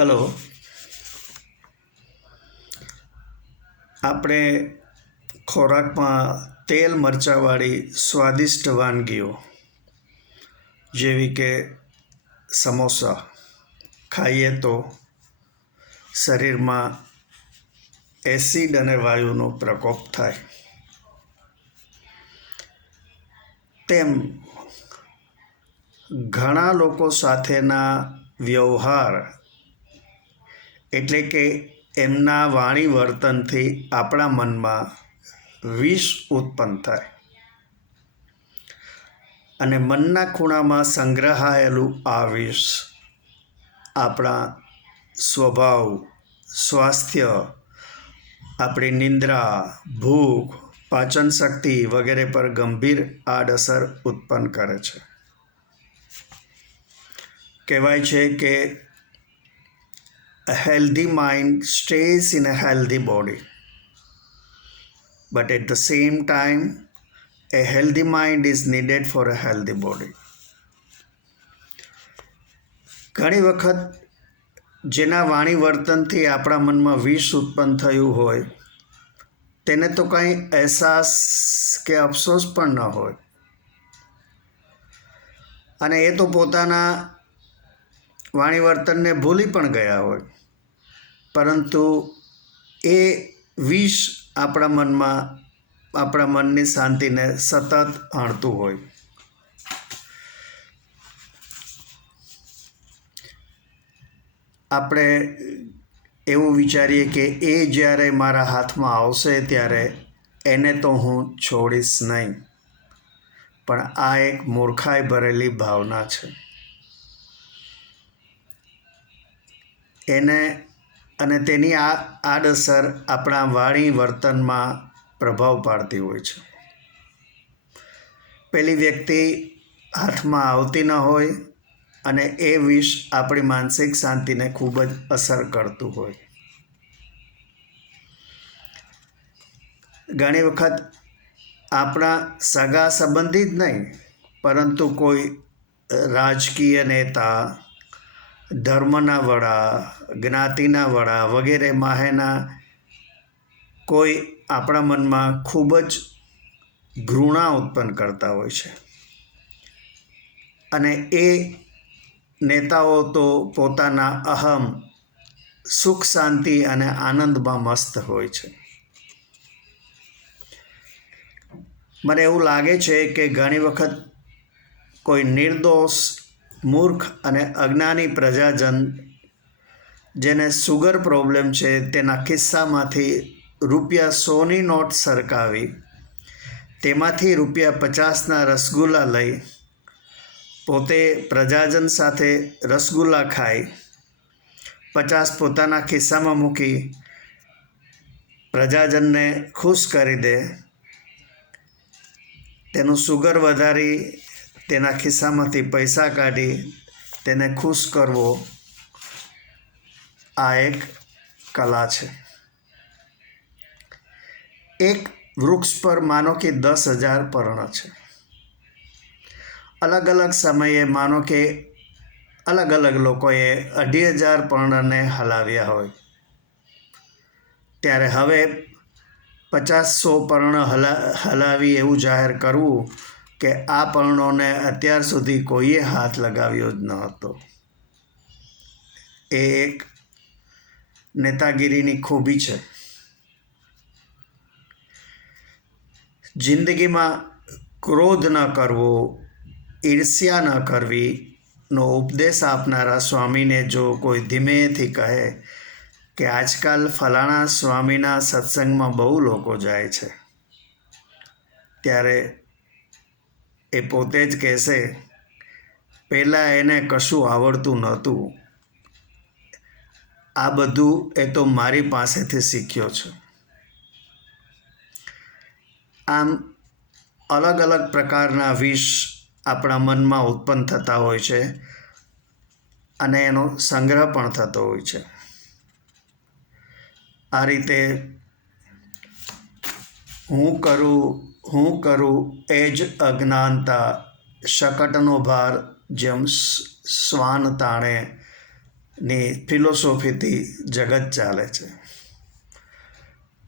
Hello. આપણે ખોરાકમાં તેલ મરચાંવાળી સ્વાદિષ્ટ વાનગીઓ જેવી કે સમોસા ખાઈએ તો શરીરમાં એસિડ અને વાયુનો પ્રકોપ થાય. તેમ ઘણા લોકો સાથેના વ્યવહાર એટલે કે એમના વાણી વર્તનથી આપણા મનમાં વિષ ઉત્પન્ન થાય અને મનના ખૂણામાં સંગ્રહાયેલું આ વિષ આપણા સ્વભાવ, સ્વાસ્થ્ય, આપણી નિંદ્રા, ભૂખ, પાચન શક્તિ વગેરે પર ગંભીર આડઅસર ઉત્પન્ન કરે છે. કહેવાય છે કે a healthy mind stays in a healthy body, but at the same time a healthy mind is needed for a healthy body. ઘણી વખત જેના વાણી વર્તનથી આપણા મનમાં વિષ ઉત્પન્ન થયું હોય તેને તો કંઈ અહેસાસ કે અફસોસ પણ ન હોય અને એ તો પોતાના વાણી વર્તનને ભૂલી પણ ગયા હોય, પરંતુ એ વિષ આપણા મનની શાંતિને સતત આણતું હોય. આપણે એવું વિચારીએ કે એ જ્યારે મારા હાથમાં આવશે ત્યારે એને તો હું છોડીશ નહીં, પણ આ એક મૂર્ખાઈ ભરેલી ભાવના છે. એને અને તેની આડઅસર આપણા વાણી વર્તનમાં પ્રભાવ પાડતી હોય છે. પેલી વ્યક્તિ હાથમાં આવતી ન હોય અને એ વિષ આપણી માનસિક શાંતિને ખૂબ જ અસર કરતું હોય. ઘણી વખત આપણા સગા સંબંધી જ નહીં, પરંતુ કોઈ રાજકીય નેતા, ધર્મના વડા, જ્ઞાતિના વડા વગેરે માહેના કોઈ આપણા મનમાં ખૂબ જ ઘૃણા ઉત્પન્ન કરતા હોય છે અને એ નેતાઓ તો પોતાના અહમ, સુખ શાંતિ અને આનંદમાં મસ્ત હોય છે. મને એવું લાગે છે કે ઘણી વખત કોઈ નિર્દોષ, મૂર્ખ અને અજ્ઞાની પ્રજાજન જેને સુગર પ્રોબ્લેમ છે તેના ખિસ્સામાંથી ₹100ની નોટ સરકાવી તેમાંથી ₹50ના રસગુલ્લા લઈ પોતે પ્રજાજન સાથે રસગુલ્લા ખાઈ 50 પોતાના ખિસ્સામાં મૂકી પ્રજાજનને ખુશ કરી દે, તેનું સુગર વધારી તેના ખિસ્સામાંથી પૈસા કાઢી તેને ખુશ કરવો, આ એક કલા છે. એક વૃક્ષ પર માનો કે 10,000 પર્ણ છે. અલગ અલગ સમયે માનો કે અલગ અલગ લોકોએ 2,500 પર્ણને હલાવ્યા હોય, ત્યારે હવે 50-100 પર્ણ હલાવી એવું જાહેર કરવું કે આ પર્ણોને અત્યાર સુધી કોઈએ હાથ લગાવ્યો જ ન હતો, એ એક નેતાગીરીની ખૂબી છે. જિંદગીમાં ક્રોધ ન કરવો, ઈર્ષ્યા ન કરવીનો ઉપદેશ આપનારા સ્વામીને જો કોઈ ધીમેથી કહે કે આજકાલ ફલાણા સ્વામીના સત્સંગમાં બહુ લોકો જાય છે, ત્યારે એ પોતે જ કહેશે, પહેલાં એને કશું આવડતું નહોતું, આ બધું એ તો મારી પાસેથી શીખ્યો છે. આમ અલગ અલગ પ્રકારના વિષ આપણા મનમાં ઉત્પન્ન થતા હોય છે અને એનો સંગ્રહ પણ થતો હોય છે. આ રીતે હું કરું એ જ અજ્ઞાનતા, શકટનો ભાર જેમ શ્વાન તાણે, ની ફિલોસોફીથી જગત ચાલે છે.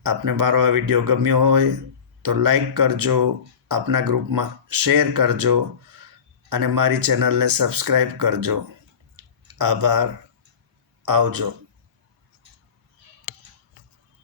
આપને મારો આ વિડીયો ગમ્યો હોય તો લાઈક કરજો, આપના ગ્રુપમાં શેર કરજો અને મારી ચેનલને સબસ્ક્રાઈબ કરજો. આભાર. આવજો.